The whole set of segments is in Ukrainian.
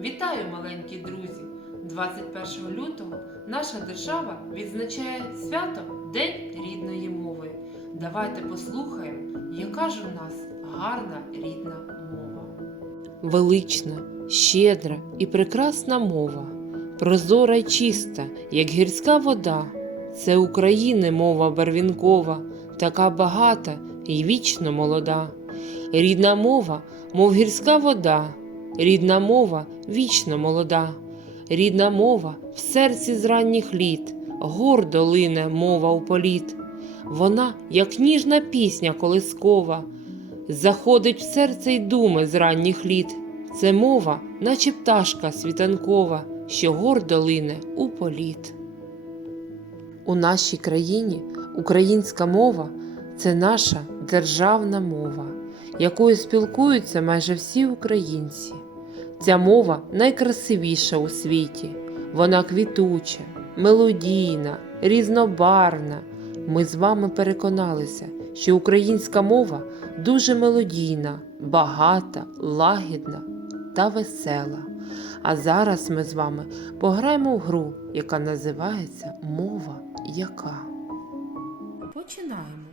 Вітаю, маленькі друзі! 21 лютого наша держава відзначає свято День рідної мови. Давайте послухаємо, яка ж у нас гарна рідна мова. Велична, щедра і прекрасна мова, прозора й чиста, як гірська вода. Це України мова барвінкова, така багата і вічно молода. Рідна мова, мов гірська вода, рідна мова вічно молода, рідна мова в серці з ранніх літ, гордо лине мова у політ. Вона, як ніжна пісня колискова, заходить в серце й думи з ранніх літ. Це мова, наче пташка світанкова, що гордо лине у політ. У нашій країні українська мова це наша державна мова, якою спілкуються майже всі українці. Ця мова найкрасивіша у світі. Вона квітуча, мелодійна, різнобарна. Ми з вами переконалися, що українська мова дуже мелодійна, багата, лагідна та весела. А зараз ми з вами пограємо в гру, яка називається Мова яка. Починаємо.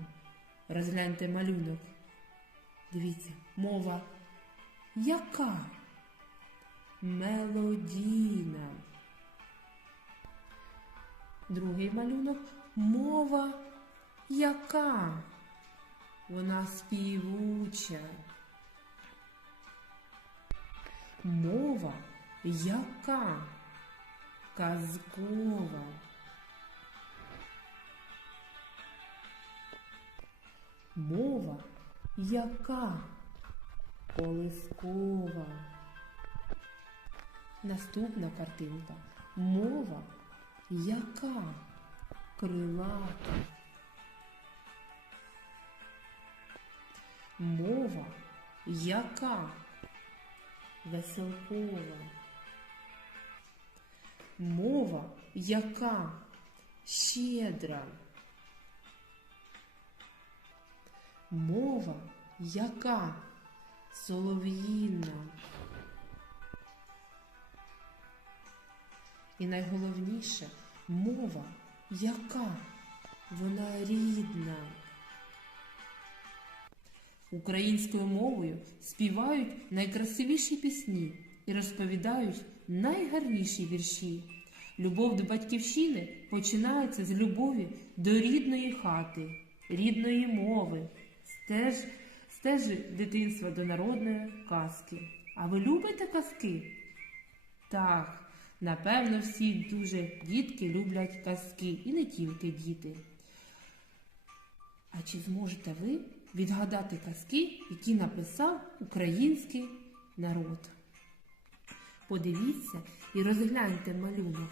Розгляньте малюнок. Дивіться, мова яка? Мелодійна. Другий малюнок мова яка? Вона співуча. Мова яка? Казкова. Мова яка? Колискова. Наступна картинка. Мова яка? Крилата. Мова яка? Веселкова. Мова яка? Щедра. Мова яка? Солов'їна. І найголовніше мова яка? Вона рідна. Українською мовою співають найкрасивіші пісні і розповідають найгарніші вірші. Любов до батьківщини починається з любові до рідної хати, рідної мови, стеж, стежить дитинства до народної казки. А ви любите казки? Так. Напевно, всі дуже дітки люблять казки і не тільки діти. А чи зможете ви відгадати казки, які написав український народ? Подивіться і розгляньте малюнок,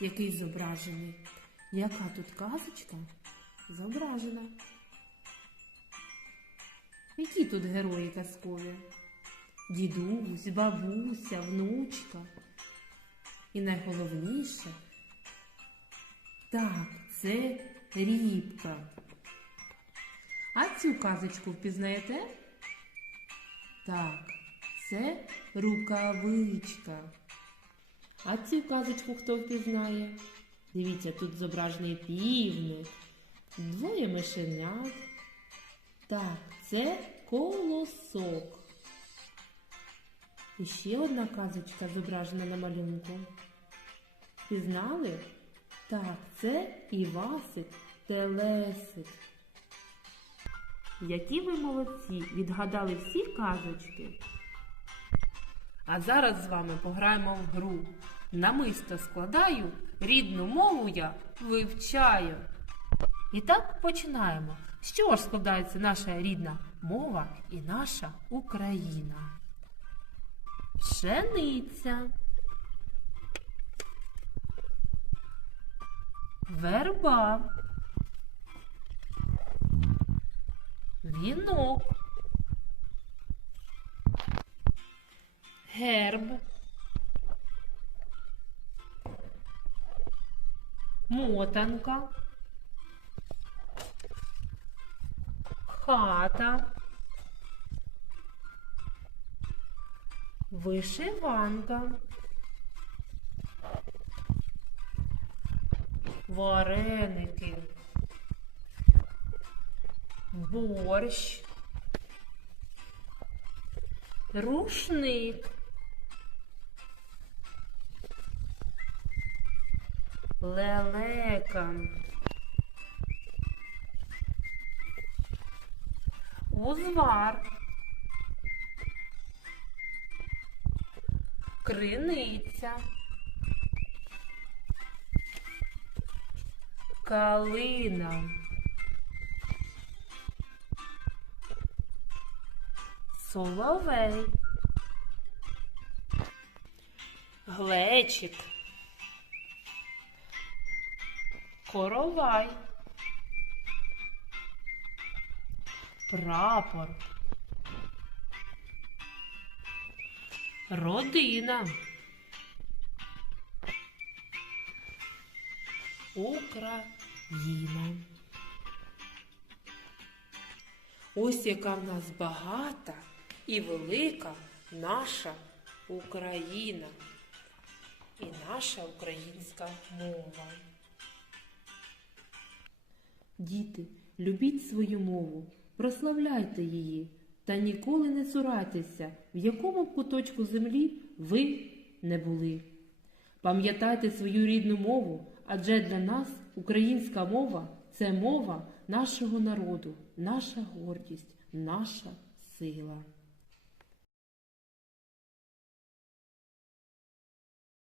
який зображений. Яка тут казочка зображена? Які тут герої казкові? Дідусь, бабуся, внучка. І найголовніше, так, це рібка. А цю казочку впізнаєте? Так, це рукавичка. А цю казочку хто впізнає? Дивіться, тут зображений півник, двоє мишенят. Так, це колосок. І ще одна казочка зображена на малюнку. Пізнали? Так, це Івасик Телесик. Які ви молодці! Відгадали всі казочки. А зараз з вами пограємо в гру. Намисто складаю, рідну мову я вивчаю. І так починаємо. З чого ж складається наша рідна мова і наша Україна? Пшениця. Верба. Вінок. Герб. Мотанка. Хата. Вишиванка. Вареники. Борщ. Рушник. Лелека. Узвар. Криниця. Калина. Соловей. Глечик. Коровай. Прапор. Родина. Україна. Ось яка в нас багата і велика наша Україна і наша українська мова. Діти, любіть свою мову, прославляйте її та ніколи не цурайтеся, в якому б куточку землі ви не були. Пам'ятайте свою рідну мову, адже для нас українська мова це мова нашого народу, наша гордість, наша сила.